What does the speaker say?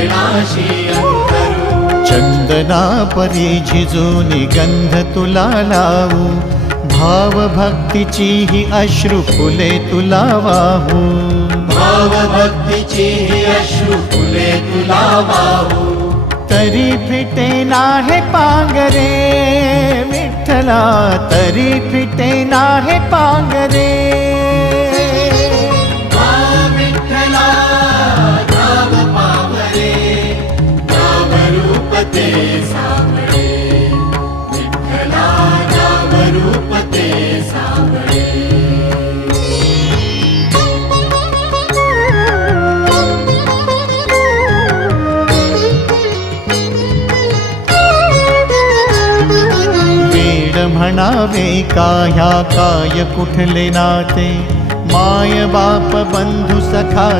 चरणाशी अंतरू। चंदना परी झिजूनी गंध तुला लावू, भाव भक्तीची ही अश्रु फुले तुला वाहू। भाव भक्तीची ही अश्रु फुले तुला वाहू। तरी फिटे नाहे पांगरे विठ्ठला, तरी फिटे नाहे पांगरे। विठ्ठला नाम पावरे, नाम रूप ते सावळे। विठ्ठला नाम रूप ते सावळे। म्हणावे काह्या काय कुठले नाते, माय बाप बंधु सखा